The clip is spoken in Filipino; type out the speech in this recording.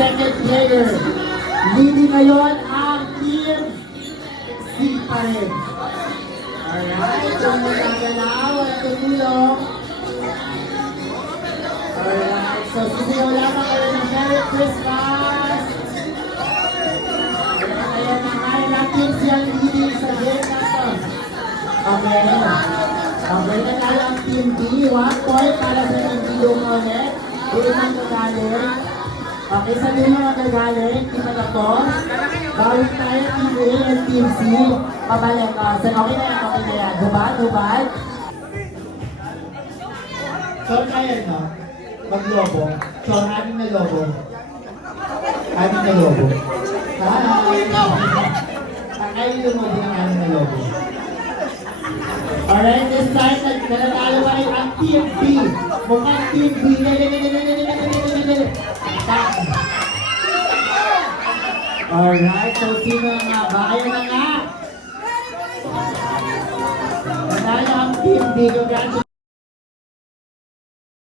second player. Leading ngayon ang Team C pa rin. Alright, kung magagalaw at tumulong. Alright, so sisigaw lamang kayo ng Merry Christmas! Ayan na nga, ilang teams yung leading sa game na to. Okay. Okay na tayo ang Team B. 1 point para sa Team B ulit. Doon ang gagaling. Okay, sa dulo ang gagaling. Team na to. Bawin tayo Team A and Team C. Pabalik. Okay na yan, okay na yan. Dubad. So, kaya no? Maglobo. So, amin na lobo. Amin na lobo. Ay, lumobo ng amin na lobo. Alright, this time, nagkalatalo pa rin ang Team B. Mukhang Team B. Alright, so sino nga ba? Ayun na nga. Nanalo ang Team B. Congratulations.